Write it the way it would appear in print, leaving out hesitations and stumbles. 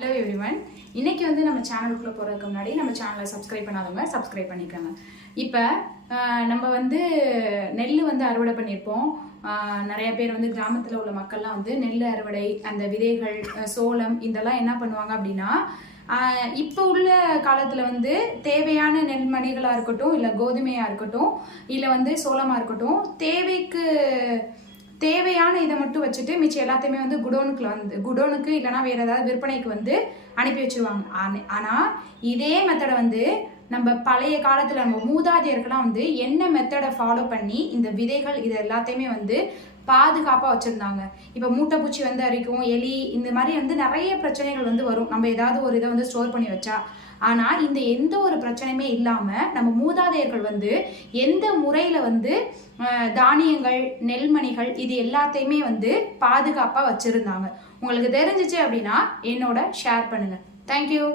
Hello everyone. இன்னைக்கு வந்து நம்ம சேனலுக்குள்ளே போகிறதுக்கு முன்னாடி நம்ம சேனலை சப்ஸ்கிரைப் பண்ணாதவங்க சப்ஸ்கிரைப் பண்ணிக்கோங்க. இப்போ நம்ம வந்து நெல் வந்து அறுவடை பண்ணியிருப்போம். நிறைய பேர் வந்து கிராமத்தில் உள்ள மக்கள்லாம் வந்து நெல் அறுவடை, அந்த விதைகள், சோளம் இதெல்லாம் என்ன பண்ணுவாங்க அப்படின்னா, இப்போ உள்ள காலத்தில் வந்து தேவையான நெல்மணிகளாக இருக்கட்டும், இல்லை கோதுமையாக இருக்கட்டும், இல்லை வந்து சோளமாக இருக்கட்டும், தேவையான இதை மட்டும் வச்சுட்டு மிச்சம் எல்லாத்தையுமே வந்து குடோனுக்கு இல்லைனா வேற ஏதாவது விற்பனைக்கு வந்து அனுப்பி வச்சிருவாங்க. ஆனால் இதே மெத்தடை வந்து நம்ம பழைய காலத்தில் நம்ம மூதாதையர்கள்லாம் வந்து என்ன மெத்தடை ஃபாலோ பண்ணி இந்த விதைகள் இது எல்லாத்தையுமே வந்து பாதுகாப்பாக வச்சுருந்தாங்க. இப்போ மூட்டைப்பூச்சி வந்து அரிக்கும், எலி, இந்த மாதிரி வந்து நிறைய பிரச்சனைகள் வந்து வரும் நம்ம ஏதாவது ஒரு இதை வந்து ஸ்டோர் பண்ணி வச்சா. ஆனால் இந்த எந்த ஒரு பிரச்சனையுமே இல்லாமல் நம்ம மூதாதையர்கள் வந்து எந்த முறையில் வந்து தானியங்கள், நெல்மணிகள் இது எல்லாத்தையுமே வந்து பாதுகாப்பாக வச்சுருந்தாங்க. உங்களுக்கு தெரிஞ்சிச்சு அப்படின்னா என்னோட ஷேர் பண்ணுங்கள். தேங்க்யூ.